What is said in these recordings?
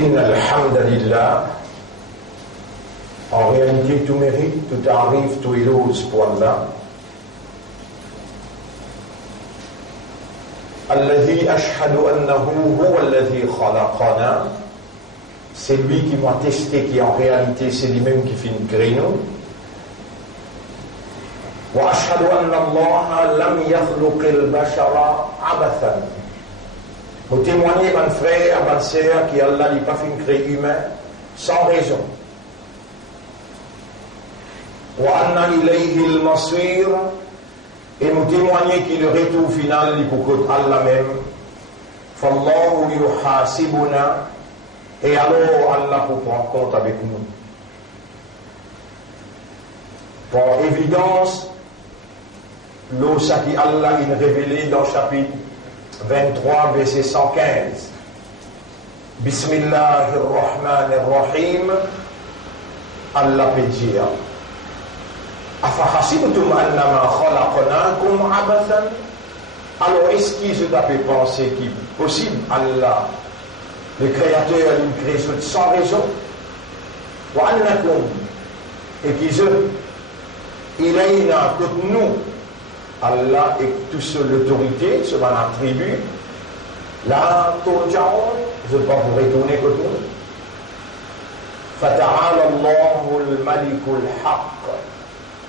Inna alhamdulillah, en réalité tout mérite, tout arrive, tout éloge pour Allah. Alladhi ashhadu annahu huwa alladhi khalaqana, c'est lui qui m'a testé, qui en réalité c'est lui-même qui finit créer nous. Wa ashhadu anna Allah lam yakhluqil bashara abathan. Vous témoignez, mon frère, ma sœur, qui Allah n'a pas fait créer humain sans raison. Wa anna ilayhi al-masir, et nous témoignez qu'il le retour final il pour que Allah même. Fallahu yuhasibuna, et alors Allah pour prendre compte avec nous. Par évidence, l'eau ça qui Allah il révélé dans le chapitre 23, verset 115. Bismillahirrahmanirrahim. Allah peut dire Afahasibtum annama khalaqnakum abathan. Alors est-ce qu'il se doit penser qu'il est possible Allah, le créateur d'une création sans raison, wa annakum, et qu'ils ilayna, que nous Allah est tout seul l'autorité, ce qu'on attribue. La turja'un, je ne vais pas vous retourner que nous. Fata'ala Allahul Malikul Haqq.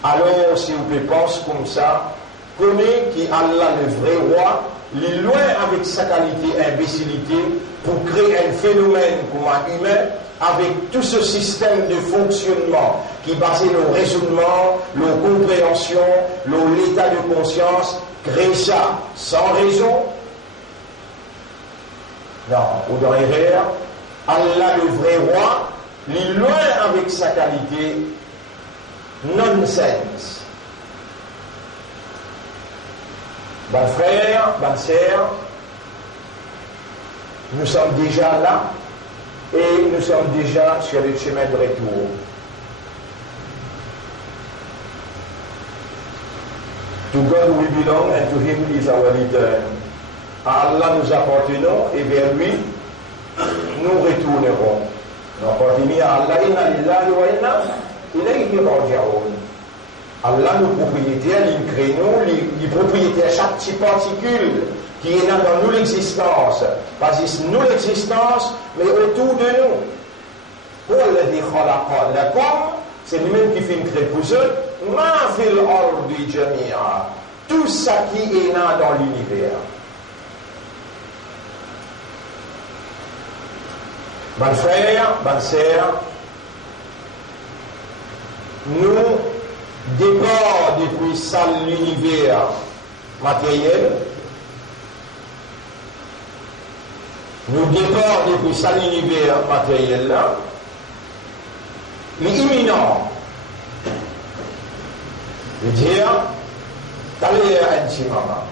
Alors, si vous pensez comme ça, connaissez qui Allah le vrai roi, il est loin avec sa qualité imbécilité pour créer un phénomène comme un humain avec tout ce système de fonctionnement qui basé sur le raisonnement, la compréhension, l'état de conscience, créer ça sans raison. Non, ou dans l'erreur, Allah le vrai roi, il est loin avec sa qualité nonsense. Bon frère, bonne sœur, nous sommes déjà là et nous sommes déjà sur le chemin de retour. To God we belong and to Him is our return. À Allah nous appartenons et vers lui nous retournerons. Nous appartenons à Allah, inna lillahi wa inna ilayhi raji'un. Allah nous propriétaire, il crée nous, il propriétaire chaque petite particule qui est là dans nous l'existence. Pas juste nous l'existence, mais autour de nous. C'est lui-même qui fait une créer pour eux. Tout ça qui est là dans l'univers. Mon frère, ma sœur, nous départ depuis ça l'univers matériel, nous départ depuis ça l'univers matériel là, mais imminent, veut dire d'aller intimement.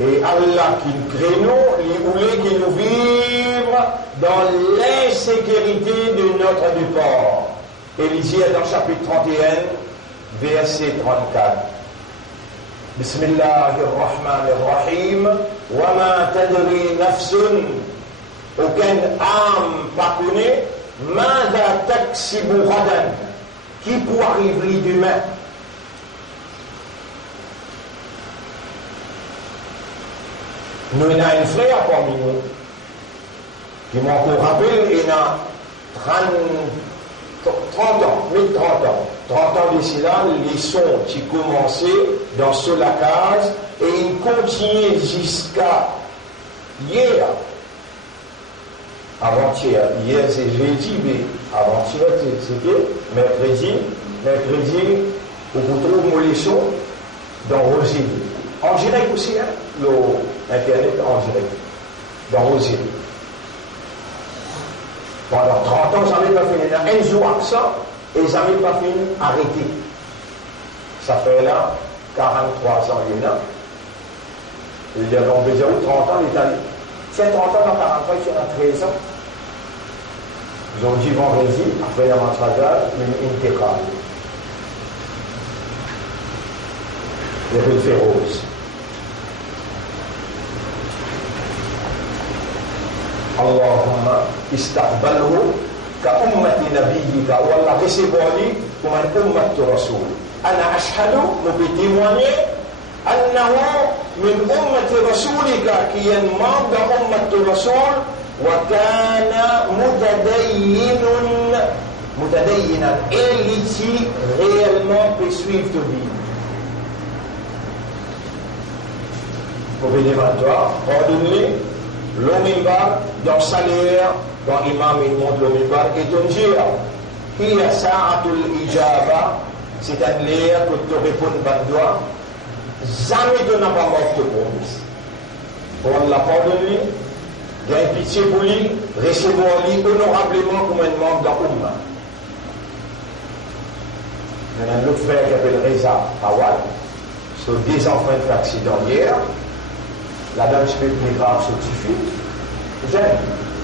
Et Allah qui nous crée nous, il voulait que nous vivions dans l'insécurité de notre départ. Élisée dans chapitre 31, verset 34. Bismillahirrahmanirrahim. Wa ma tadri nafsun. Aucune âme pas connaît. Mada taksibu ghadan. Qui pour arriver demain? Nous avons un frère parmi nous qui m'a encore rappelé, il a 30 ans, 30 ans d'ici là, les sons qui commençaient dans la case et ils continuaient jusqu'à hier. Avant-hier, hier c'est jeudi, mais avant-hier c'était mercredi, où vous trouvez les sons dans Rosine. En direct aussi, hein, l'internet en direct, dans Rosine. Pendant 30 ans, j'avais pas fini. Un jour absent et j'avais pas fini arrêté. Ça fait là 43 ans, il y en a. Il y a donc déjà 30 ans l'Italie. C'est 30 ans dans 43, il y en a 13 ans. Ils ont dit vendredi, après la matradage, une intégrale. Les rues féroces. Allahumma istaqbalhu ka ummati nabiyyika wa Allah recevoli comme un ummat rasul. Ana ashhadu témoigner annahu min ummati rasulika qui est membre de ummat rasul wa kana mutadayyinan et l'ici réellement peut suivre tout dit. Pour venir à toi, pardonne-les, l'omimbar, dans salaire, dans imam, il montre l'omimbar, et ton dire, qui a sa'atul ijaba, c'est un l'air que tu réponds par toi, jamais tu n'as pas mort de promise. Pour Allah pardonne-lui, gagne pitié pour lui, recevoir-lui honorablement comme un membre d'un umma. Il y a un autre frère qui s'appelle Reza Awad, sur des enfants de l'accident hier. La dame se fait plus grave sur le fils. Jeune,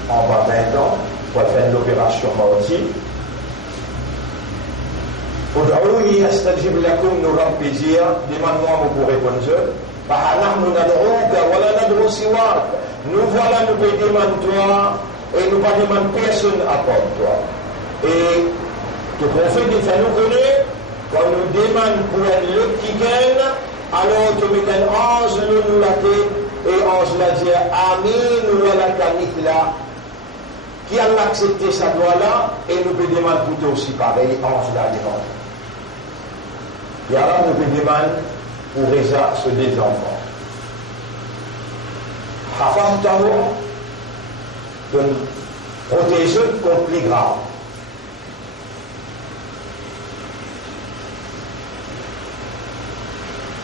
en bas 20 ans, pour faire l'opération maudite. Ud'ouni astajib lakum, nous rendons plaisir, demande-moi pour répondre. Nous voilà, nous pouvons demander toi, et nous ne pas demander personne à part toi. Et tout qu'on fait, nous connaît, quand nous demandons pour un petit gain, alors tu mets un ange, nous la tête. Et ange l'a dit Amin ou la kanitla qui a accepté sa doigt-là et nous peut demander plutôt aussi pareil, ange l'a dit. Et alors nous peut demander pour Reza sur des enfants. Hafamtahu donne protéger contre les graves.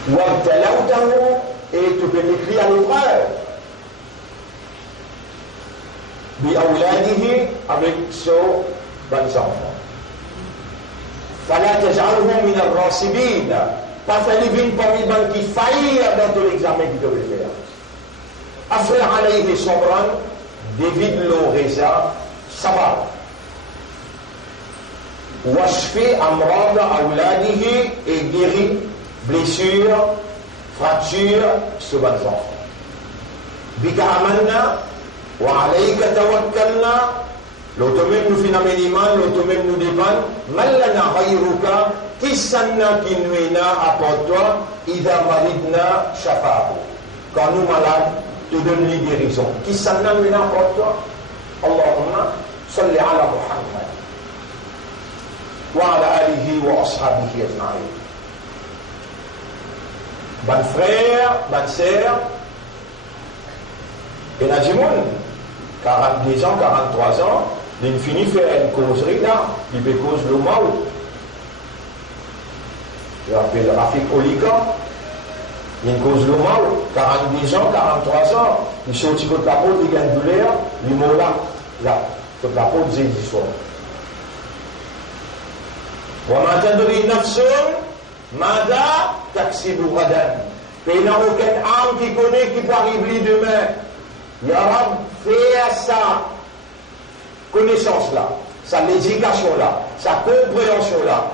Wabtalautahu et tu peux l'écrire à l'ouvrage. Bi'awladihi avec ses bons enfants. Fala taj'alhum min ar-rasibin. Pas faire les parmi les gens qui faillirent dans tout l'examen qu'ils devaient faire. Affaire alayhi sabran, David Loreza, sabar. Washfi amrad awladihi et guérit blessures, fracture sur votre enfant. Bika amanna wa alayka tawakkalna. L'automème nous finit à l'iman, l'automème nous dépend. Mallana ghayruka, qui sanna qui nous à part toi, ida maridna shafahu. Quand nous malades, te donne les guérisons. Qui sanna nous à part toi? Allahumma salli ala Muhammad wa ala alihi wa ashabihi ajma'in. Bonne frère, bonne sœur, et la Jimoun, 42 ans, 43 ans, il finit faire une causerie là, il peut causer le mal. Je rappelle Rafik Olika, il cause le mal, 42 ans, 43 ans, il sortit contre la porte, il gagne de l'air, il mort là, contre la porte, il dit soir. Wa ma tadri nafsun Mada taksibu ghadan. Mais il n'y a aucune âme qui connaît qui peut arriver demain. Ya Rab, fais ça connaissance-là, sa l'éducation-là, sa compréhension-là.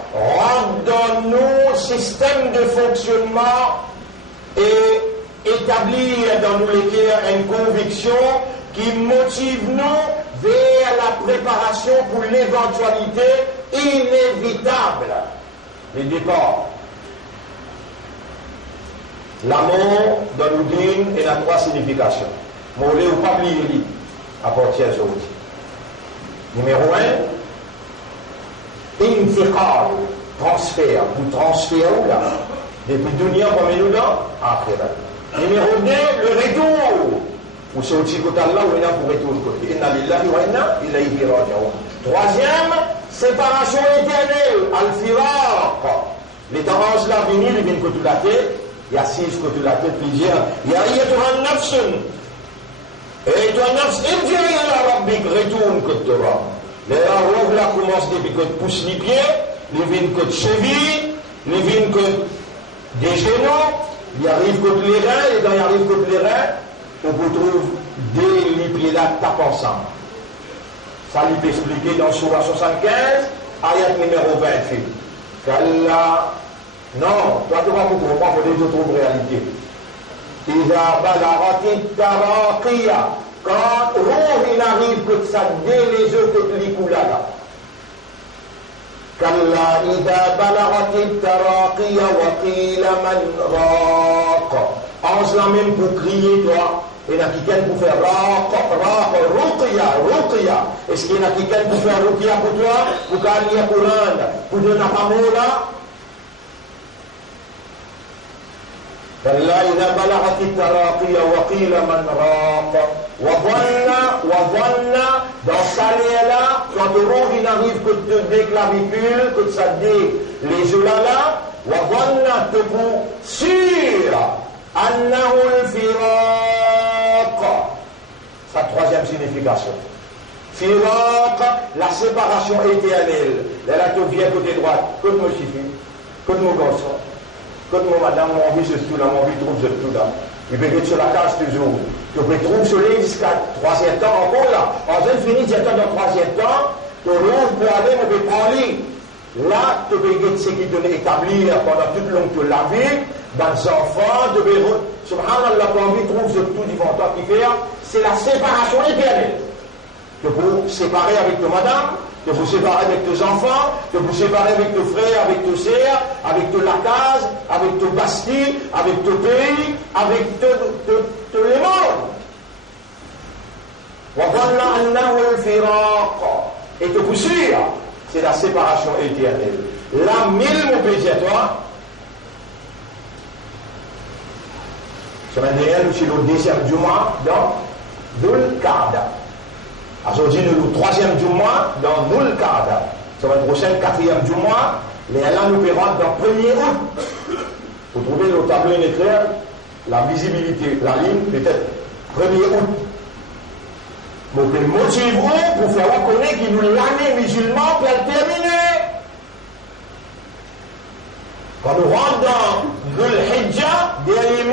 Donne-nous système de fonctionnement et établir dans nous les cœurs une conviction qui motive nous vers la préparation pour l'éventualité inévitable. Les départs. L'amour dans le din et la trois significations. Molé ou pas oublier à partir des autres. Numéro 1, infiqal, transfert, ou transfert ou là, depuis dunya comme nous dans, akhirat. Numéro 2, le retour. Ou c'est aussi côté Allah ou il y a pour retour de côté. Inna lillahi wa inna ilayhi raji'un. Troisième, séparation éternelle, al-firaq. Les temps là venir, ils viennent côté de la tête. Il y a 6 côtés de la tête, puis il y a ayyatuha nafsun. Et toi, nafs, irji'i ila rabbik, retourne côté de toi. Les rouvres là commencent depuis que tu pousses les pieds, les vignes que tu chevilles, les vignes que des genoux, il arrive côté les reins, et quand il arrive côté les reins, on retrouve des les pieds là tapent ensemble. Ça lui peut expliquer dans Surah 75, ayat numéro 28. Qu'Allah. Non, toi tu vas vous comprendre des autres réalités. Iza balagati taraqiya. Quand Ruh il a que ça dé les œufs que l'ikoulala. كلا إذا بلغت التراقي وقيل من راق. Ange la même pour crier toi. Et il y a quelqu'un pour faire ruqya. Est-ce qu'il y a quelqu'un pour faire ruqya pour toi? Pour qu'il y ait Coran, pour donner la parole là? كلا إذا بلغت التراقي وقيل من راق وظن dans ce là quand le roux il arrive que te déclavicule que ça dé les yeux là وظن te pour sûr أنه الفراق sa troisième signification firaq la séparation éternelle là tu viens côté droite côté mon chiffre côté mon garçon quand mon madame, mon vie, c'est tout là, mon vie trouve ce tout là. Il peut être sur la case toujours. Tu peux trouver sur les jusqu'à 3e temps encore là. En train de finir, tu attends dans 3e temps, tu rouvres pour aller, on peut prendre. Là, tu peux être ce qui te établir pendant toute longue de la vie, dans les enfants, tu peux, subhanallah, ton vie trouve ce tout devant toi qui fait, c'est la séparation éternelle. Tu peux séparer avec ta madame, de vous séparer avec tes enfants, de vous séparer avec tes frères, avec tes sœurs, avec tes lacazes, avec tes bastilles, avec tes pays, avec tous les mondes. Et te vous suivre, c'est la séparation éternelle. La mille mon pays à toi. Semaine dernière, nous sommes le 10e du mois dans Dhul Qa'da. Aujourd'hui, nous le 3e du mois dans Dhul Qa'da. Semaine prochaine, 4e du mois. Les là nous verrons dans 1er août. Vous trouvez le tableau écrit, la visibilité, la ligne, peut-être 1er août. Donc, le motif pour faire reconnaître que nous l'année musulmane peut terminer. Quand nous rentrons dans Dhul Hijjah, dernier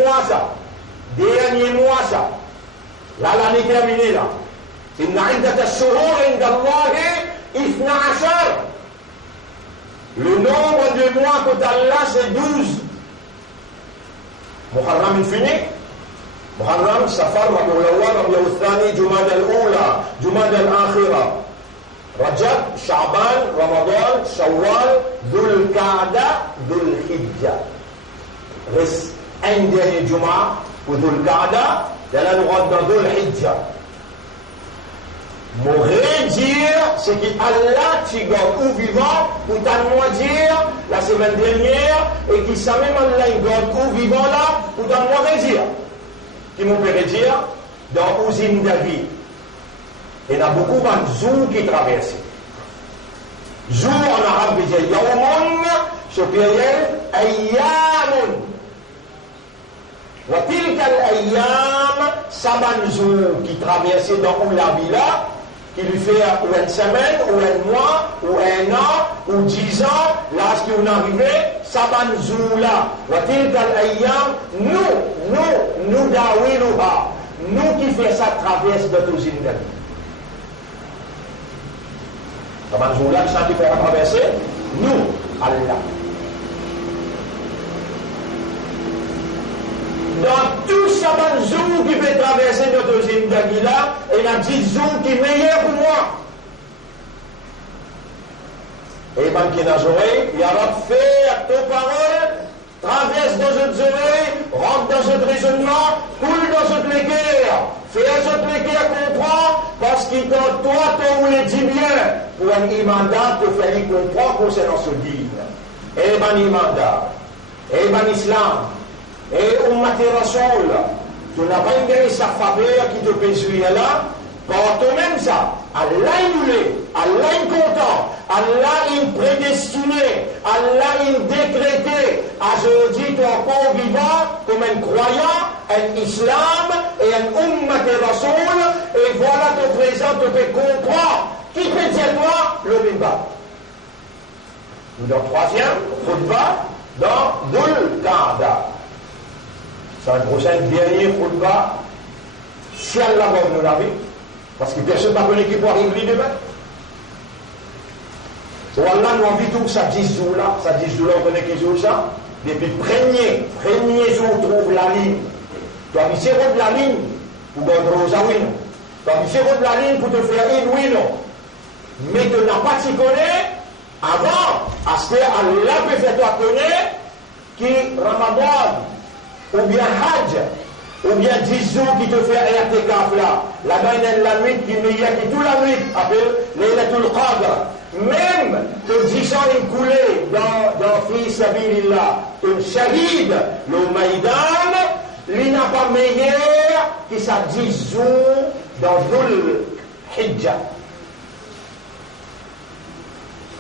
mois ça. Là, l'année terminée là. إن عدة الشهور عند الله 12. Le nombre de mois que Allah c'est 12. Muharram fini. Muharram, Safar, Rabiul Awwal, Rabiul Thani, Jumada al-Ula, Jumada al-Akhira. Rajab, Sha'ban, Ramadan, Shawwal, Dhul Qa'da, Dhul Hijjah. Reste un dernier Juma pour Dhul Qa'da, et là nous rentrons dans Dhul Hijjah. M'aurait dire, c'est qu'Allah t'y garde ou vivant, ou t'as moi dire la semaine dernière, et qui sait même Allah il garde ou vivant là, ou t'as moi dire. Qui m'ont peut dire, dans Ouzine David, il y a beaucoup de zou qui traversent. Zou en arabe veut dire yawmun, ce pluriel, ayyamun. Wa tilka al-ayyam, saban zou qui traversent dans Oulabila, qui lui fait une semaine, ou un mois, ou un an, ou 10 ans, là, ce qui est arrivé, Saban Zoula, Watil Al-Ayyam, nous dawiluha, nous qui fait ça traverse de tous les îles. Saban Zoula, qui fait traverser, nous, Allah. Dans tout Saban Zou qui peut traverser notre zone d'Aguila, il y a 10 Zou qui est meilleur pour moi. Et ben qui n'a joué, il y a fait tes paroles, traverse dans cette oreilles, rentre dans ce raisonnement, coule dans cette guerre, fais cette guerre comprendre, parce qu'il dans toi, tu voulais dire bien, pour un imandat, te faire comprendre concernant ce dîme. Et ben imandat, et ben islam. Et Ummati Rasoul, tu n'as pas une sa faveur qui te pésuit là, par toi-même ça. Allah il voulait, Allah il content, Allah il prédestiné, Allah il décrété. Aujourd'hui, tu es encore vivant comme un croyant, un islam et un Ummati Rasoul, et voilà ton présent te fait comprendre. Qui peut dire toi le Mimba? Nous dans 3e, khutbah, dans Dhul Qa'da. C'est un prochain dernier khutbah, si Allah va nous laver, parce que personne n'a connu qui peut arriver demain. So Allah nous envie tout ça 10 jours là, ça 10 jours là, on connaît qui joue ça. Depuis premier jour, on trouve la ligne. Tu as mis la ligne, ou dans le Rosaouine. Donc, il fait de la ligne pour te faire une, oui, non. Mais tu n'as pas t'y connais avant, à ce que Allah peut faire toi connaître qui Ramadan, ou bien Hajj, ou bien 10 jours qui te fait RTKF là. Là-bas, il y a la nuit qui est meilleure que toute la nuit, appelle Laylatul Qadr. Même que 10 ans écoulés dans Fi Sabilillah, un shahid, le Maïdan, il n'a pas meilleur que ça 10 jours dans Dhul Hijjah.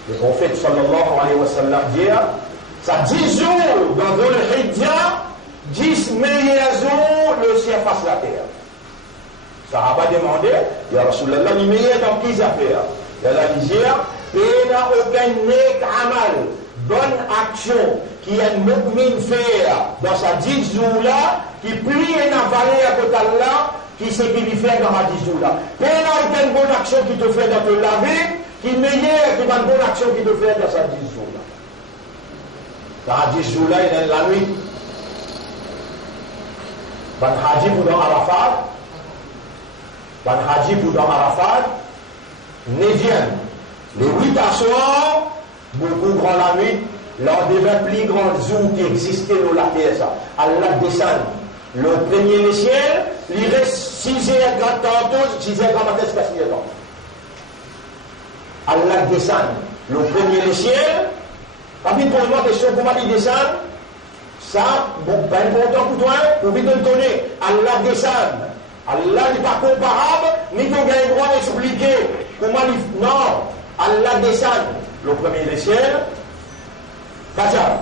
Le prophète sallallahu alayhi wa sallam dit, ça 10 jours dans Dhul Hijjah, 10 meilleurs jours, le ciel fasse la terre. Ça n'a pas demandé, il y a Rasulallah, les meilleurs dans qui affaires. Il y a la misère, et il n'y a aucun nek amal, bonne action, qui est mu'min faire dans sa 10 jours là, qui plie et n'a valé à côté d'Allah, qui sait qu'il fait dans ma 10 jours là. Et il n'y a aucune bonne action qui te fait dans te laver, qui est meilleure que une bonne action qui te fait dans sa 10 jours là. Dans la 10 jours là, il y a la nuit. Ban Haji pour dans Arafat, Ban Haji pour dans Arafat, Nédienne, les 8 à soir, beaucoup grand la nuit, l'un des 20 plus grands jours qui existaient dans la terre, ça. Allah descend, le premier le ciel, il reste 6 heures tantôt, 6 heures matin jusqu'à 6 heures. Allah descend, le premier le ciel, parmi pour moi, question comment il descend, ça, bon, pas important pour toi, pour vite te donner. Allah descend. Allah n'est pas comparable, ni tu as le droit d'expliquer comment il. Non, Allah descend. Le premier le ciel, pas ça.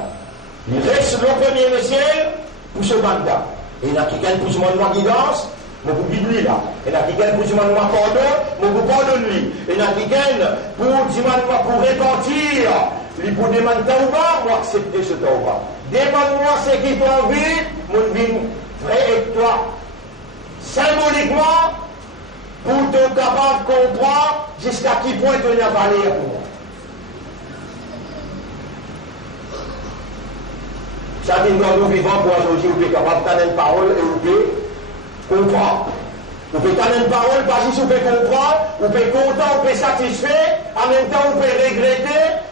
Il reste le premier le ciel pour ce mandat. Et il y a quelqu'un pour ce mandat qui danse, mais vous dites lui là. Il y a quelqu'un pour ce mandat pardon, mais vous pardonnez lui. Il y a quelqu'un pour ce mandat pour répartir. Lui pour demander tauba, moi accepter ce tauba. Demande-moi ce qui t'a envie, mon bin vrai avec toi. Symboliquement, pour te capable de comprendre jusqu'à qui point tu n'as pas l'air pour moi. Ça dit que nous vivons pour aujourd'hui, vous êtes capable de tenir une parole et vous pouvez comprendre. Vous pouvez tenir une parole, pas juste vous pouvez comprendre, vous pouvez content, vous pouvez satisfait, en même temps vous pouvez regretter.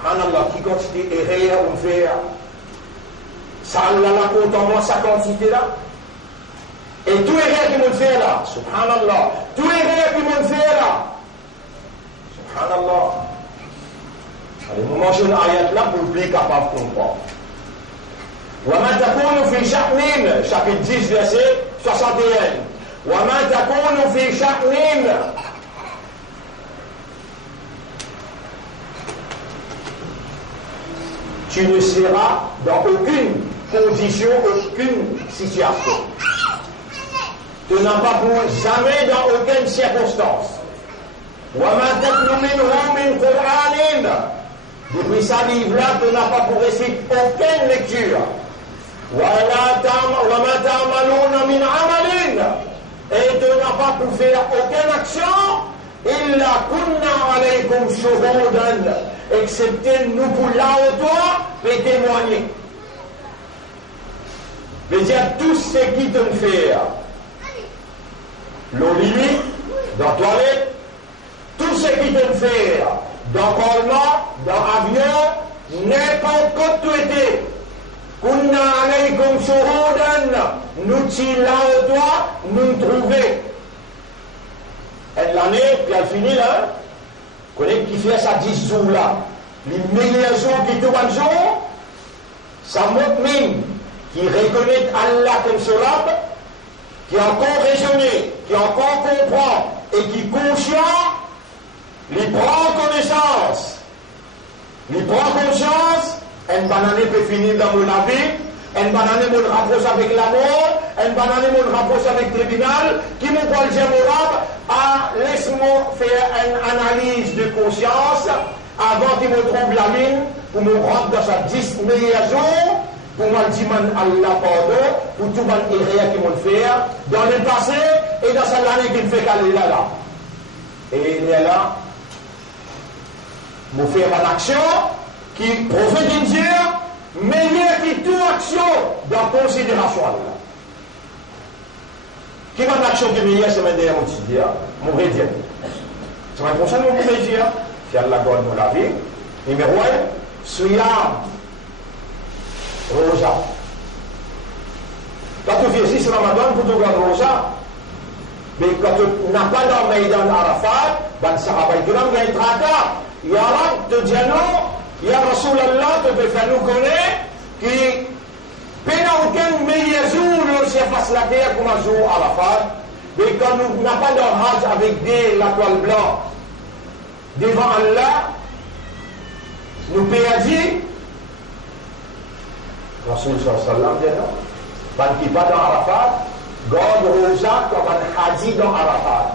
Subhanallah, qui quantité est réelle ou faire ça Allah la compte en moi, sa quantité là. Et tout est réel qui m'ont fait là. Subhanallah. Tout est réel qui m'ont fait là. Subhanallah. Allez, nous mangeons une ayat là pour être capable de comprendre. وَمَا تَكُونُ فِي شَأْنٍ, chapitre 10, verset 61. وَمَا تَكُونُ فِي شَأْنٍ. Tu ne seras dans aucune condition, aucune situation. Tu n'as pas pour jamais dans aucune circonstance. وَمَا تَتْلُو مِنْهُ مِنْ قُرْآنٍ. Depuis ça livre-là, tu n'as pas pour réciter aucune lecture. وَمَا تَعْمَلُونَ مِنْ عَمَلٍ. Et tu n'as pas pour faire aucune action. إِلَّا كُنَّا عَلَيْكُمْ شُهُودًا. Excepté nous pour là au toi, et témoigner. C'est-à-dire tout ce qui te fait l'eau limite, dans la toilette, tout ce qui te fait dans le parlement, dans l'avion, n'importe quoi tu étais. Kunna alaykum shuhudan, nous t'y là au toi, nous trouver. Et l'année, puis elle finit là, connaît qui fait ça 10 jours là, les meilleurs jours qui te un jour, ça mu'min qui reconnaît Allah comme cela, qui a encore raisonné, qui a encore comprend et qui est conscient, il prend connaissance. Il prend conscience, une banane peut finir dans mon avis, une banane me rapproche avec la mort, une banane me rapproche avec le tribunal, qui me voit le gémorabe, laisse-moi faire une analyse de conscience avant qu'il me trouve la mine pour me rendre dans sa 10 meilleurs jours. Pour moi, je demande Allah pardon pour tout le monde erreur qui m'ont fait dans le passé et dans cette année qui me fait qu'elle est là. Et il est là, me faire une action qui profite de Dieu, meilleure que toute action dans considération Allah. Qui va l'action que meilleure c'est derrière mon petit dia, mon rédien. C'est un conseil mon premier dia, c'est Allah God nous la vie. Numéro 1, Suyam, Rosa. Quand tu fais 6 Ramadan pour te garder Rosa, mais quand tu n'as pas dans le Maïdan Arafat, ben Sahaba Ikram, il y a un tracas. Ya Rab te dit non, Ya Rasulallah te fait faire nous connaître qui pena aucun meilleur jour le chef face la terre comme un jour Arafat. Mais quand nous n'avons pas de hajj avec la toile blanche devant Allah, nous payons dit, Rasul sallallahu dit non, ban qui pas dans Arafat, God rosa comme un haji dans Arafat.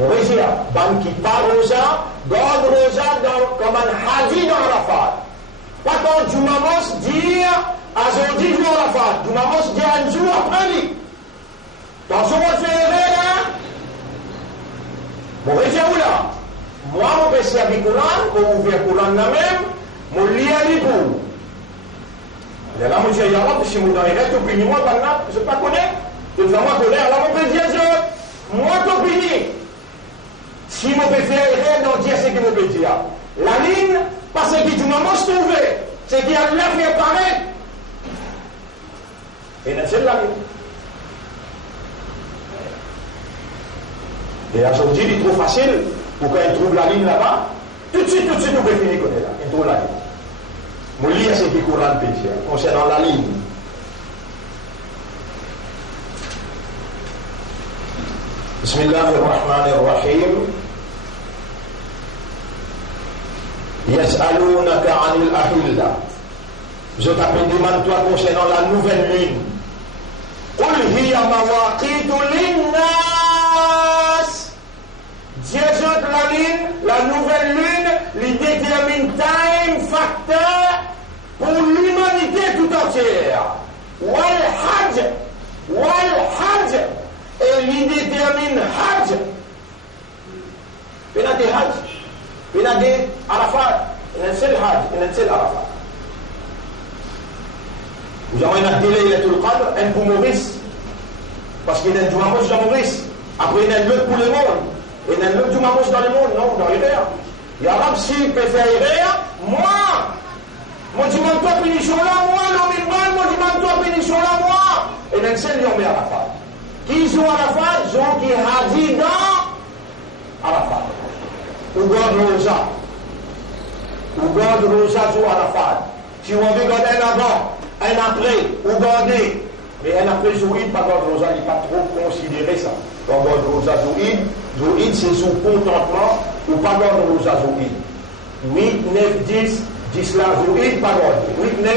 Morésia, ban qui pas rosa, God rosa comme un haji dans Arafat. Pas quand Jumamos dit à 10 jours Arafat, Jumamos dit un jour après lui. Dans ce monde fait là, Morésia ou là, moi mon PC avec le Coran, mon ouvert le Coran là même, mon lit à l'ibou. Et là, je dis, ya Rab, si vous dans les restes, opinion, moi, je ne sais pas connaître. Je dis, moi, je connais, alors, mon peut dire, moi, t'opinion. Si mon peut faire, il dans dire ce que mon peut dire. La ligne, parce que du moment où je trouve, c'est qu'il y a là fait paraître. Et c'est la ligne. Et aujourd'hui, il est trop facile pour qu'on trouve la ligne là-bas. Tout de suite, nous pouvons finir connaître là. Il trouve la ligne. Je lis ce qui est courant de péché, concernant la ligne. Bismillahirrahmanirrahim. Yas'alunaka 'anil ahilla. Je t'appelle demande-toi concernant la nouvelle lune. Qul hiya mawaqitu linnas. Dieu jette la lune, la nouvelle lune, il détermine time facteur pour l'humanité tout entière. Wal Hajj, et il détermine Hajj. Il y a des Hajj, il y a des Arafat, il y a un seul Hajj, il y a un seul Arafat. Vous avez un délai tout le cadre, un pour Maurice, parce qu'il y a un Jumamos dans Maurice, après il y a un autre pour le monde. Et dans le Jumamos dans le monde, non, dans l'hiver. Il y a un si peut faire hiver, moi dis toi pénition là, moi, moi dis toi pénition là, moi. Et dans le ciel, il y a un Arafat. Qui sont Arafat, gens qui hadis dans Arafat. Ou God Rosa. Ou God Rosa sur Arafat. Si on veut garder un avant, un après, ou garder. Mais un après Zoïd, pas God Rosa, il n'est pas trop considéré ça. Quand God Rosa Zoïd, Zoïd c'est sous contentement, ou pas God Rosa Zoïd. 8, 9, 10, 10 là, Zoïd, pas God. 8, 9,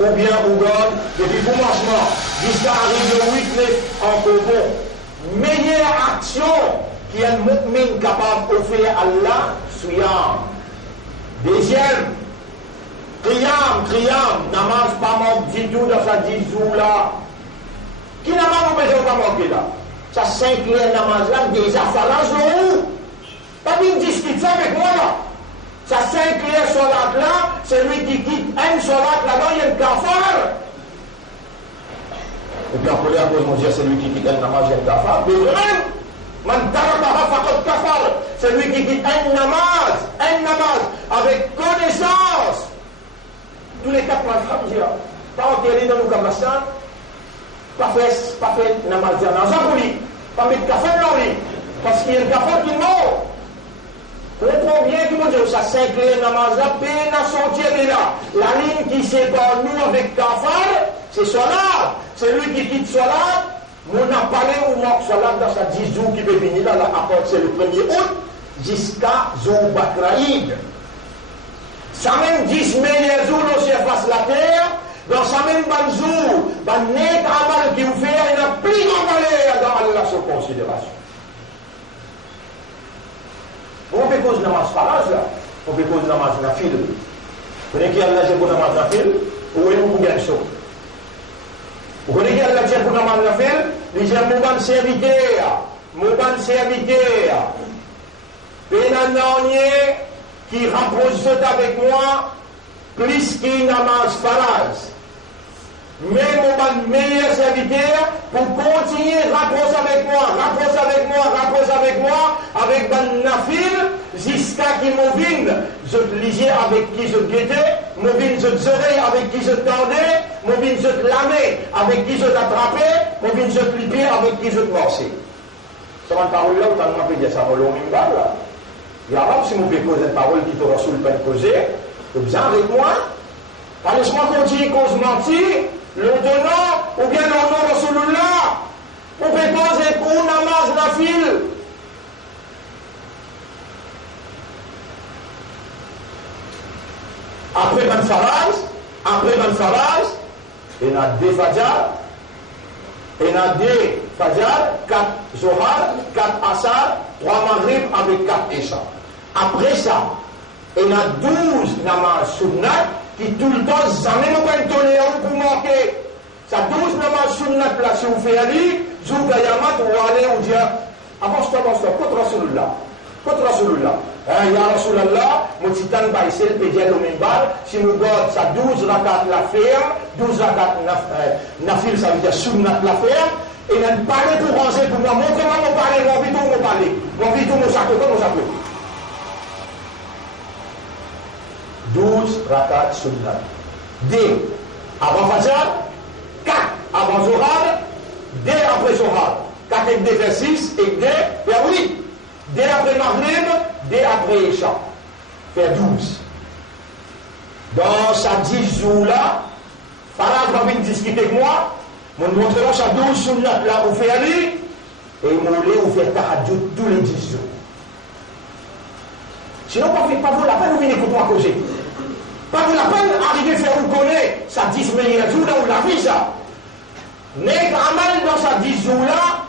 ou bien ou God, depuis le commencement, jusqu'à arriver au 8, 9, encore bon. Meilleure action qui est un mu'min capable d'offrir à Allah, Suyam. Deuxième, Qiyam, namaz pas manqué du tout dans sa 10 jours là. Qui n'a pas besoin de pas manquer là? Ça 5 clés namaz là, déjà phalange où? Pas de discute ça avec moi là. Ça 5 clés solat là, c'est lui qui quitte un solat là-dedans, il y a une kafar. Et puis après, à cause de mon Dieu, c'est lui qui quitte un namaz, il y a une kafar. Mais même, man tarakaha faqad kafar, c'est lui qui quitte un namaz, avec connaissance. Tous les 4 mois, pas enterré dans le Kablastan, pas fait namaz janaza pour lui, pas mettre kafar dans lui, parce qu'il y a un kafar qui est mort. Comprends bien que mon Dieu, ça 5 clés namaz là, peine à sortir de là. La ligne qui sépare nous avec kafar, c'est Salat. C'est lui qui quitte Salat. Mon a parlé ou manque Salat dans sa 10 jours qui peut venir là, à partir du 1er août, jusqu'à Zou Bakraïd. Ça même 10 meilleurs jours dans surface de la terre, dans sa même bonne jour, dans net amal qui vous fait, il y a plus de dans Allah sous considération. On peut cause namaz farage là, on peut cause namaz nafil. Vous connaissez qui Allah pour namaz nafil? Ou est vous gagnez ça? Vous connaissez qui Allah pour namaz nafil? Il dit mon bon serviteur, un dernier qui rapproche avec moi plus qu'il namaz farage. mais mon meilleur serviteur pour continuer rapprocher avec moi, avec mon nafil, jusqu'à qui m'ovine, je lisais avec qui je guettais, m'ovine je oreilles avec qui je tendais, m'ovine je lamais avec qui je t'attrapais, m'ovine je clipais avec qui je te morçais. C'est une parole là où tu as demandé de ça, là. Il y a si vous pouvez poser une parole qui t'aura sous le pain de causer, vous bien avec moi, laisse-moi continuer cause mentir, le donnant, ou bien le nom de Rasulullah, vous pouvez poser pour namaz la file. Après ban faraj, il y a deux fajr, il y a deux fajr, 4 zohar, 4 asar, 3 maghrib avec 4 isha. Après ça, il y a 12 namaz sunnat qui tout le temps, jamais ne peut donner pour manquer. Ça 12 namaz sunnat là, si vous faites aller, vous allez aller ou dire, avance, contre Rasulullah. Ya Rasulallah, mon titan baïsel, pédial au mimbar, si nous gardons ça 12 rakat la ferme, 12 rakat nafil, ça veut dire sunnat la ferme, et nous parler pour ranger pour moi, montrez-moi mon parler, mon vidéo, mon sac. 12 rakat sunnat. D avant Fajr, 4 avant Zohar, D après Zohar. 4 avec D vers 6 et D vers 8. D après Maghrib, D après Isha. Vers 12. Dans ces 10 jours-là, Farad va venir discuter avec moi. Mon montrera ces 12 sunnat là où fait aller. Et mon lait où fait tahajjud tous les 10 jours. Sinon, pas vous la peine, vous venez écouter moi causer. Pas vous la peine d'arriver à faire vous connaître, ça 10 meilleurs jours là où la vie ça. Mais Amal dans sa 10 jours là,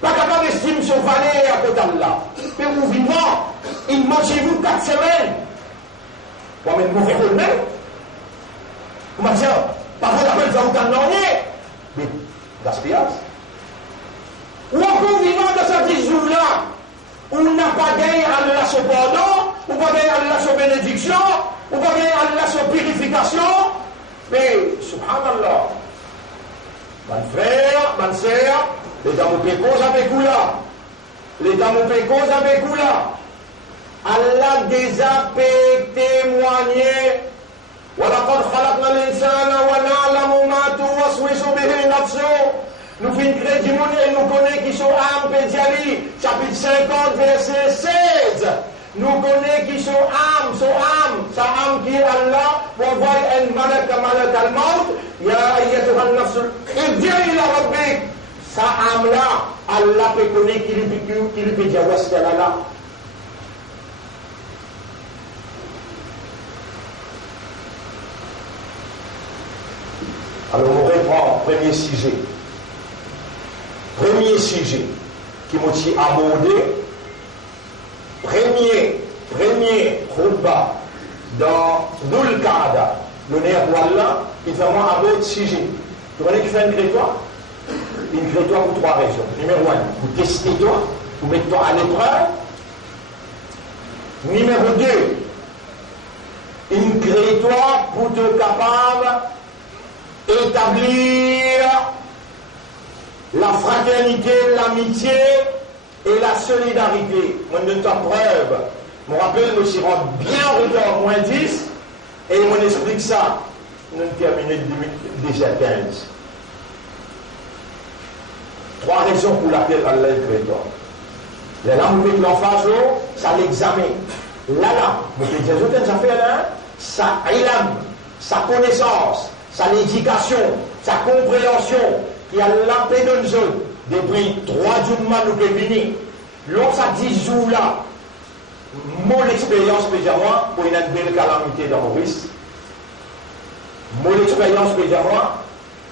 pas capable d'estimer son valeur à côté de là. Mais vous vivant, il mangez vous 4 semaines. Moi, mais vous faites le même. Vous m'avez dit, pas vous la peine de faire autant de mais gaspillage. Ou encore vivant dans sa 10 jours là, où on n'a pas gagné à Allah son pardon, ou pas gagné à Allah son bénédiction, ou pas gagné à Allah son purification. Mais, subhanallah, mon frère, ma sœur, les dames vous paient cause avec vous là. Les dames vous paient cause avec vous là. Allah déjà peut témoigner. وَلَقَدْ خَلَقْنَا الْإِنسَانَ وَنَعْلَمُ مَا تُوَسْوِسُ بِهِ نَفْسُهُ. Nous faisons crédit et nous connaissons qui sont âmes pédiali, chapitre 50, verset 16. Nous connaissons qui sont âmes, sa âme qui est Allah, pour voir un malak al-maut, ya ayyatuha an-nafsul, irji'i ila rabbik. Sa âme là, Allah peut connaître qui lui peut dire où est-ce qu'elle est là. Alors on reprend premier sujet. Premier sujet qui m'a abordé, premier khutbah dans Dhul Qa'da, le nerf Wallah, il fait moi abordé sujet. Tu connais qui fait une crétoire? Une crétoire pour 3 raisons. Numéro 1, pour tester toi, pour mettre toi à l'épreuve. Numéro 2, une crétoire pour te capable établir la fraternité, l'amitié et la solidarité. Moi, je donne ta preuve. Je me rappelle, je me suis rendu bien en retard, moins 10, et on explique ça. Nous terminons déjà 15. 3 raisons pour lesquelles Allah est créateur. La langue, vous mettez en face, ça l'examine. Là, vous mettez des autres affaires, sa ilam, sa connaissance, sa éducation, sa compréhension, qui a la paix de nous, depuis 3 jours de mal, nous pouvons venir. Lorsqu'à 10 jours là, mon expérience, moi, pour une belle calamité dans Maurice, mon expérience, moi,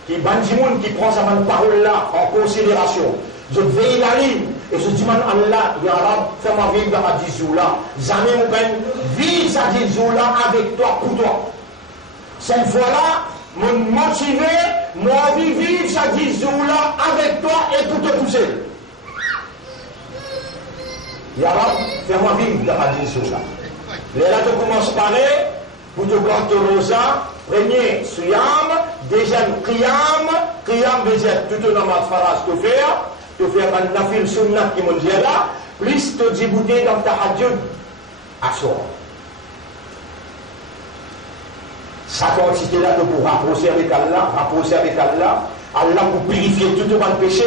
qui bandimoun qui prend sa parole là en considération. Je veille la ligne et je demande à Allah, ya Rab, fais-moi vivre dans ma 10 jours là. Jamais mon peine, vivre ça 10 jours là avec toi, pour toi. Cette fois-là, me motiver, moi vivre ça 10 jours là avec toi et pour te pousser. Ya Rab, fais-moi vivre dans ma 10 jours là. Les là, tu commences par pour te garder rosa, premier, suyam, Deuxième, qiyam veut dire tout un namaz faras te faire un nafil sunnat qui m'ont dit là, plus te djibouter dans ta tahajjud à soi. Sa quantité là de pour rapprocher avec Allah, Allah pour purifier tout le péché,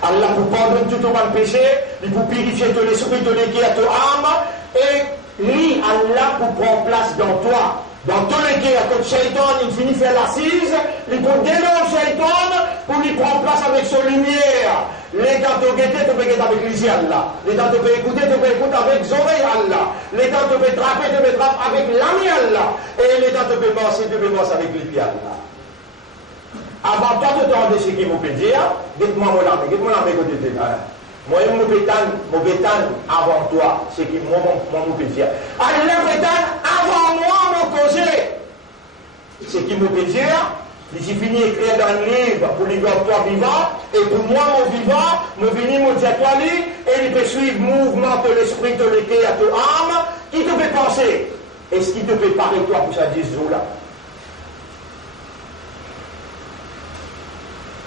Allah pour pardonner tout le péché, il pour purifier tout l'esprit, tout les qui à ton âme, et lui, Allah pour prendre place dans toi. Dans tous les cas, quand le shaitan il finit faire l'assise, il peut dénoncer le shaitan pour lui prendre place avec son lumière. Les temps de guetter, tu peux guetter avec les Allah. Les temps de écouter, tu peux écouter avec les oreilles Allah. Les temps de trapper, tu peux trapper avec l'ami Allah. Et les temps de penser, tu peux penser avec les pieds Allah. Avant toi de demander ce qu'il vous peut dire, dites-moi mon ami côté de là. Moi, je me pétane avant toi, c'est qui moi, mon peut dire. Allah pétane avant moi, mon causer. C'est qui me peut dire, il suffit d'écrire dans le livre pour les toi vivant, et pour moi, mon vivant, me venir, mon diatoile, et il peut suivre le mouvement de l'esprit de l'été à ton âme, qui te fait penser. Est-ce qu'il te fait parler, toi, pour ça, 10 jours-là?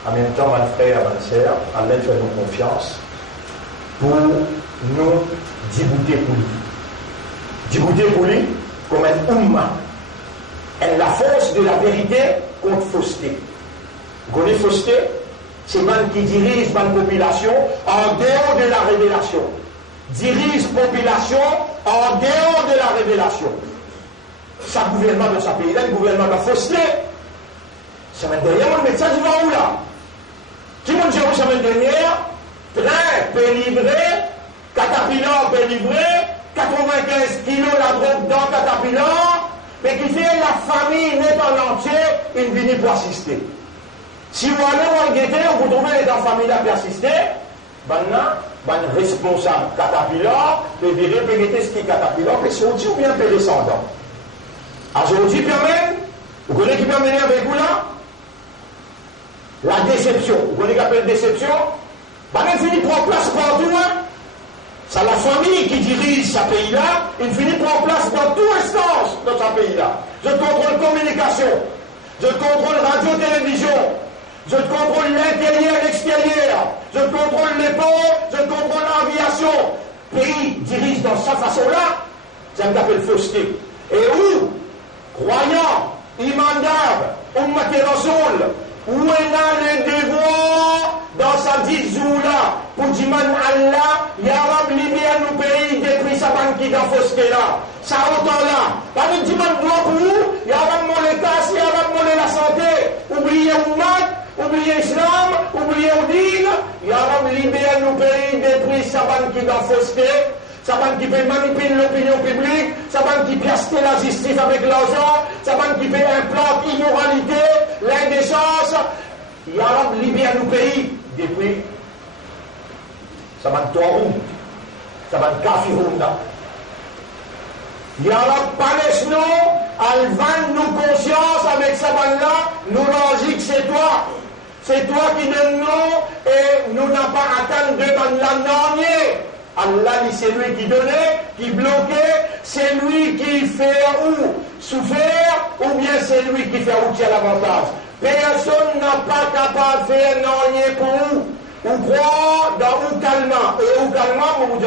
En même temps, mon frère, ma sœur, Allah fait nous confiance pour nous dibouter pour lui. Dibouter pour lui comme un umma. Et la force de la vérité contre fausseté. Vous connaissez fausseté? C'est man qui dirige la population en dehors de la révélation. Dirige population en dehors de la révélation. Ça gouvernement dans sa pays, là, le gouvernement de la fausseté. Ça m'a derrière mon médecin, je vais où là? Qui m'a dit la semaine dernière, train peut livrer, Caterpillar peut livrer, 95 kilos la drogue dans Caterpillar, mais qui fait la famille nette en entier, une venue pour assister. Si vous allez voir le guetteur, vous trouvez les dans famille là pour assister, maintenant, responsable Caterpillar, peut virer, peut guetter ce qui est Caterpillar, mais c'est aussi ou bien peut descendant. Aujourd'hui, quand même, vous connaissez qui peut mener avec vous là? La déception. Vous connaissez ce qu'on appelle déception? Il finit prendre place partout. Hein? C'est la famille qui dirige ce pays-là. Il finit prendre place dans tout instance dans ce pays-là. Je contrôle communication. Je contrôle radio-télévision. Je contrôle l'intérieur et l'extérieur. Je contrôle les ports. Je contrôle l'aviation. Le pays dirige dans cette façon-là. C'est ce qu'on appelle fausseté. Et où? Croyant, imandable, ummati rasoul, où est là le devoir dans sa 10 jours-là pour dire Allah, Yarab libère nos pays depuis sa banque qui dans fausseté là. Ça autant là. Pas de dire droit pour vous, Yarab mon les casse, Yarab mon la santé. Oubliez Oummad, oubliez Islam, oubliez Oudine. Yarab libère nos pays depuis sa banque qui dans fausseté. Ça va qui peut manipuler l'opinion publique, ça va qui piaster la justice avec l'argent, ça va qui peut implanter l'immoralité, l'indécence. Yarab libère nos pays depuis. Ça va toi ça va kafiroum là. Yarab Palestino, alvan nos conscience avec ça là, nous logique c'est toi. C'est toi qui donne nous et nous n'avons pas atteint devant la dernière. Allah, c'est lui qui donnait, qui bloquait, c'est lui qui fait ou souffert, ou bien c'est lui qui fait ou tient l'avantage. Personne n'a pas capable de faire rien pour vous. Ou croire dans ou calmant. Et ou calmant, on vous dit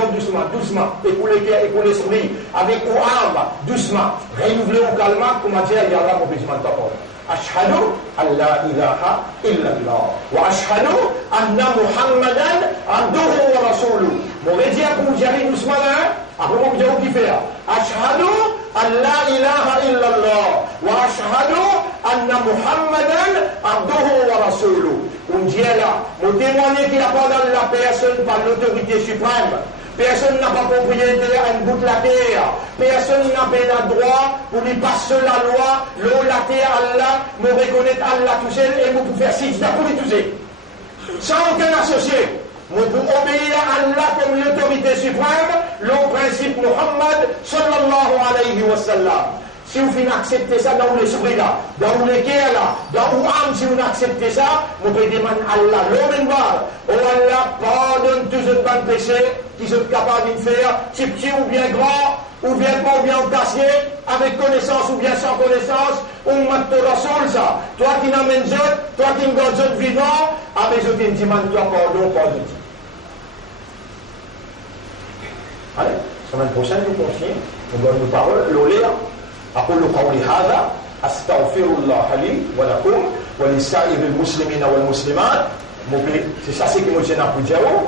doucement. Et pour l'esprit, avec ou âme, doucement. Renouvelez ou calmant, comme a dit, il y a là mon besoin de parole. أشهد أن لا إله إلا الله وأشهد أن محمدا عبده ورسوله. Mon média pour vous dire doucement là, après vous dire qui fait. أشهد أن لا إله إلا الله وأشهد أن محمدا عبده ورسوله. On dit là, mon témoigner qu'il n'a pas dans la personne par l'autorité suprême. Personne n'a pas propriété à une bout de la terre. Personne n'a pas le droit pour lui passer la loi, l'eau, la terre, Allah, me reconnaître Allah tout seul et vous faire six pour lui toucher. Sans aucun associé. Vous obéir à Allah comme l'autorité suprême, le principe Muhammad sallallahu alayhi wa sallam. Si vous finissez accepter ça dans l'esprit là, dans le cœur là, dans l'âme, si vous acceptez ça, vous pouvez demander à Allah, l'homme oh Allah, pardonne tous les péchés qui sont capables de faire, petit ou bien grand, ou bien pas, ou bien cassé, avec connaissance ou bien sans connaissance, on m'a te rasoul ça. Toi qui n'amènes Dieu, toi qui me gardes Dieu vivant, avec je te demande toi pardon, pardon. Allez, semaine prochaine, nous continuons. Nous allons nous parler, l'olé, أقول قولي هذا أستغفر الله لي ولكم ولسائر المسلمين والمسلمات. C'est ça ce que moi j'ai appris à vous.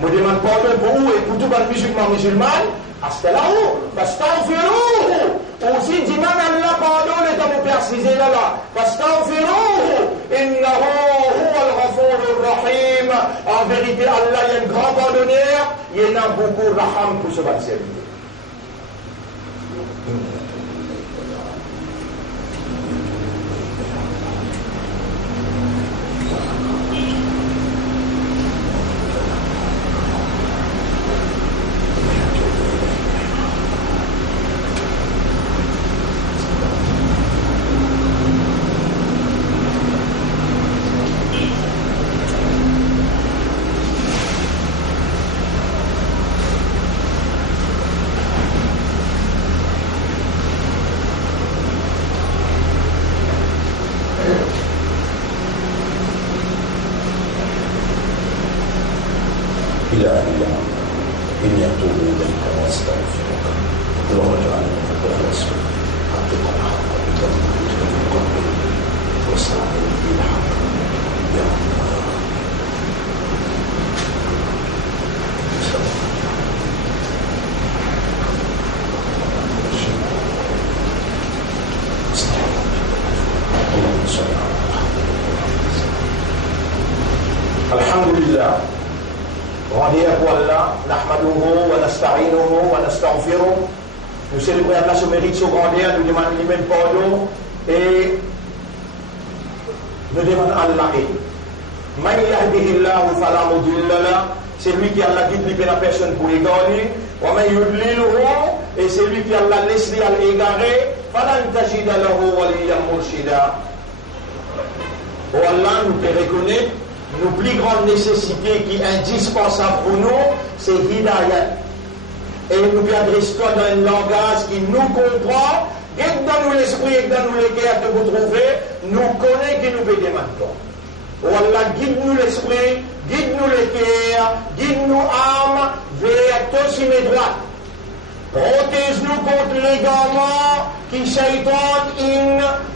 Je demande pardon pour vous et pour tous les musulmans musulmanes. Astaghfiruhu, fastaghfiruhu. Aussi demande Allah pardon et comme vous précisez là. Fastaghfiruhu, innahu huwal ghafurur rahim. En vérité, Allah est un grand pardonneur. Il y en a beaucoup raham pour ce servir. Alhamdulillah. Rendez à Allah, nahmaduhu wa nasta'inuhu wa nastaghfiruh. Nous célébrons Allah son mérite, son grandeur, nous demandons lui-même pardon et nous demandons Allah aide. Man yahdihillahu fala mudilla lahu, c'est lui qui Allah guide la personne pour égarer. Wa man yudlilhu, et c'est lui qui Allah laisse l'égarer. Falan tajida lahu waliyyan murshida. Oh Allah nous peut reconnaître nos plus grandes nécessités qui est indispensable pour nous, c'est Hidayat. Et nous peut adresser toi dans un langage qui nous comprend, et dans nous l'esprit et dans nous les cœurs que vous trouvez, nous connaît qui nous peut demander. Oh Allah, guide-nous l'esprit, guide-nous les cœurs, guide-nous âme vers toi sur mes droites. Protège-nous contre l'égarement qui Shaitan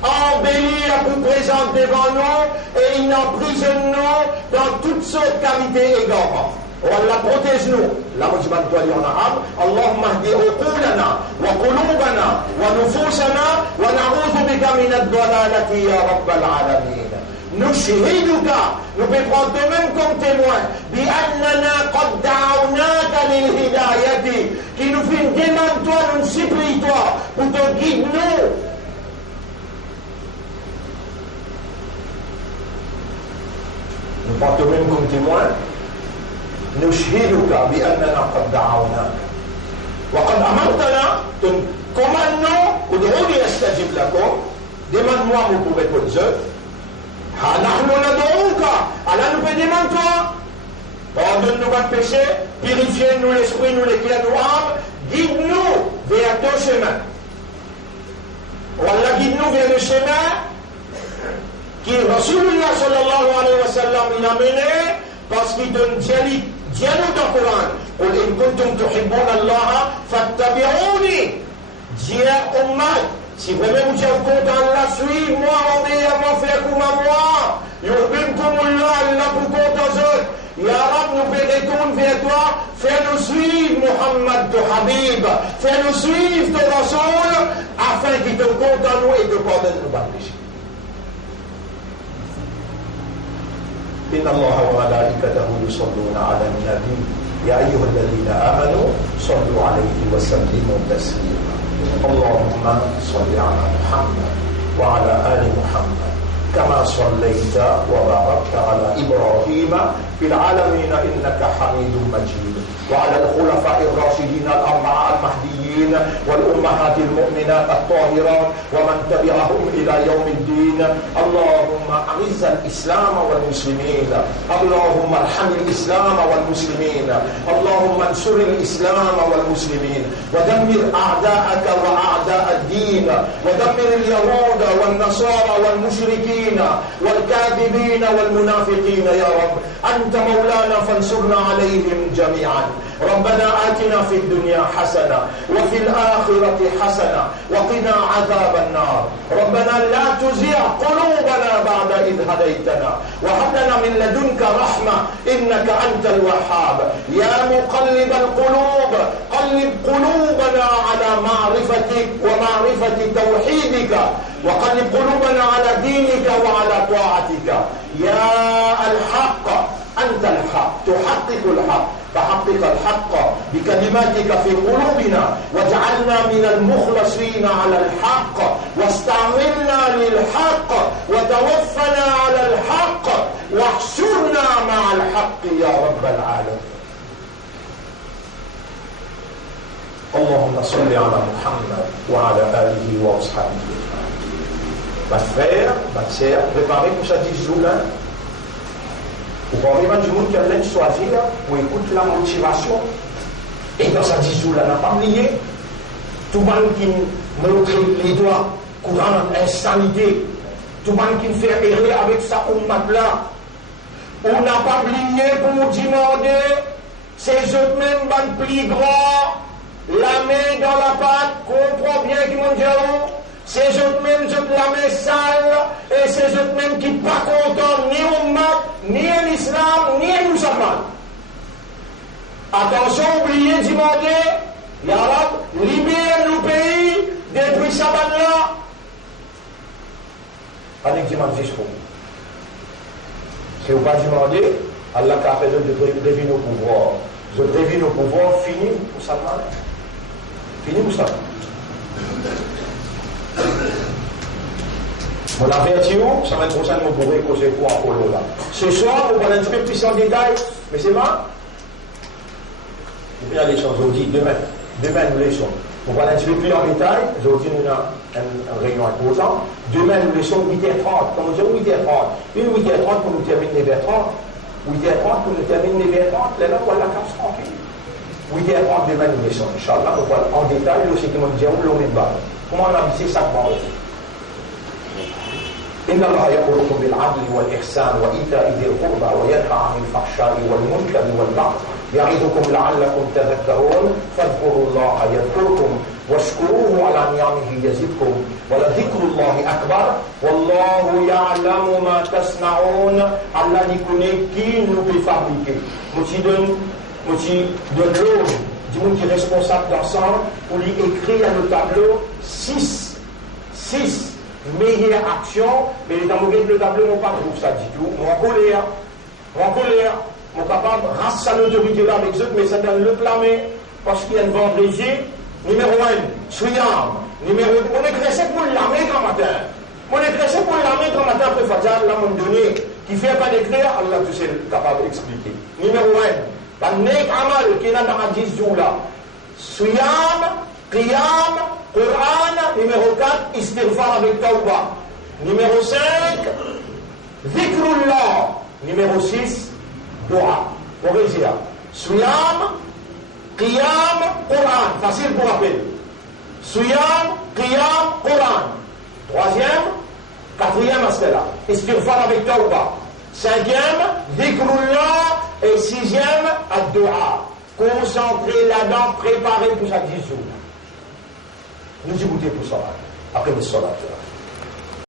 embellit à vous présente devant nous et il emprisonne nous dans toutes sortes de cavités égarement. Oh Allah, protège-nous. La mujman toi en arabe. Allahumma hdi uqulana wa qulubana wa nufusana wa na'udhu bika min ad-dalalati ya rabbal alamin. نشهدك نبقى même comme témoin بأننا قد دعوناك للهداية qui nous fait une demande toi, nous supplie toi pour te guider nous. Nous partons même comme témoin نشهدك بأننا قد دعوناك وقد أمرتنا commande-nous ادعوني أستجب لكم demande-moi vous pouvez pour Dieu. Alors nous peut demander toi, pardonne-nous notre péché, purifie-nous l'esprit, nous l'éclaire, nous âmes, guide-nous vers ton chemin. Allah guide-nous vers le chemin qui Rasulullah sallallahu alayhi wa sallam il a mené parce qu'il donne Dieu nous dans le Coran. قل إن كنتم تحبون الله فاتبعوني. Dieu ummat. Si vraiment vous êtes content de la suivre, moi, obéissez-moi, frère, comme à moi. Yuhbibkumullah, Allah pour content eux. Ya Rab, nous retourner vers toi, fais-nous suivre Muhammad de Habib, fais-nous suivre ton Rasoul, afin qu'il te content nous et te pardonne nos péchés. Inna Allah wa malaikatahu yusalluna ala nabi, ya ayyuha alladhina amanu, sallu alayhi wa sallimu taslima. اللهم صل على محمد وعلى آل محمد كما صليت وباركت على إبراهيم في العالمين إنك حميد مجيد وعلى الخلفاء الراشدين الأربعة المهديين المشركين والأمهات المؤمنات الطاهرات ومن تبعهم إلى يوم الدين. اللهم أعز الإسلام والمسلمين، اللهم ارحم الإسلام والمسلمين، اللهم انصر الإسلام والمسلمين، ودمر أعداءك وأعداء الدين، ودمر اليهود والنصارى والمشركين والكاذبين والمنافقين يا رب. أنت مولانا فانصرنا عليهم جميعا. ربنا آتنا في الدنيا حسنة وفي الآخرة حسنة وقنا عذاب النار. ربنا لا تزغ قلوبنا بعد إذ هديتنا وهب لنا من لدنك رحمة إنك أنت الوهاب. يا مقلب القلوب قلب قلوبنا على معرفتك ومعرفة توحيدك، وقلب قلوبنا على دينك وعلى طاعتك. يا الحق أنت الحق تحقق الحق، فحقق الحق بكلماتك في قلوبنا، واجعلنا من المخلصين على الحق، واستعملنا للحق، وتوفنا على الحق، واحشرنا مع الحق يا رب العالمين. اللهم صل على محمد وعلى آله وأصحابه. Ma frère, ma sœur, préparez pour ça 10 jours là. Vous parlez du monde qui a l'air de choisir, ou écoute la motivation, et dans ça 10 jours là, n'a pas oublié. Tout le monde qui montre les doigts, courant insanité, tout le monde qui fait errer avec sa ummat là, on n'a pas oublié pour nous demander, c'est eux-mêmes qui plus grand, la main dans la patte, comprend bien qui m'ont dit. C'est eux-mêmes qui la main sale, et c'est eux-mêmes qui ne sont pas contents ni au mat, ni à l'islam, ni à musulman. Attention, oubliez de demander, Ya Rab, libère le pays depuis sa là. Avec demander jusqu'au bout. Si vous ne pas demander, Allah a fait de prévenir au pouvoir. Je préviens au pouvoir, fini pour sa main. Fini pour sa main. Mon avertis, ça va être prochain, vous pourrez causer quoi pour là. Ce soir, vous allez un petit peu plus en détail, mais c'est mal. Et puis, il y a les choses aujourd'hui, demain nous les sommes. On va un petit peu plus en détail. Aujourd'hui, nous avons une réunion imposante. Demain, nous les sommes 8h30. Comme on dit 8h30. Une 8h30 pour nous terminer les 8h30. 8h30 pour nous terminer les 8h30. Là, on va la casse tranquille. 8h30 demain, nous les sommes. Inch'Allah, on va en détail. Le c'est qui m'ont dit, on l'on est bas. Comment on a mis ça pour nous? إن الله يأمركم بالعدل والإحسان وإيتاء ذي القربى وينهى عن الفحشاء والمنكر والبغي يعظكم لعلكم تذكرون فاذكروا الله يذكركم واشكروه على نعمه يزدكم ولذكر الله أكبر والله يعلم ما تصنعون. Allah n'y connaît qui nous peut fabriquer. Moi donne l'homme du monde qui est responsable d'ensemble pour lui écrire le tableau 6 meilleures actions, mais dans le tableau, on ne pas trouve ça du tout. On en colère, on est capable de rassasier l'autorité là avec eux, mais ça donne le clamer, parce qu'il y a une vendredi, numéro 1, Souyam, numéro 2, on est dressé pour l'armée grand matin. On est dressé pour l'armée grand matin, après Fadjar, là, on donné, qui ne fait pas d'écrire, Allah, tout c'est capable d'expliquer. Numéro 1, le Nek Amal, qui est dans la 10 jours là, Souyam, Qiyam, Qur'an. Numéro 4, Istighfar avec Tawbah. Numéro 5, Dhikrullah. Numéro 6, Dua. Corrigez. Suyam, Qiyam, Qur'an. Facile pour rappeler. Suyam, Qiyam, Qur'an. Troisième, quatrième aspect là. Istighfar avec Tawbah. Cinquième, Dhikrullah. Et sixième, Ad-Dua. Concentrez là-dedans, préparez pour chaque 10 jours. Nous écoutez pour ça. Après le salat.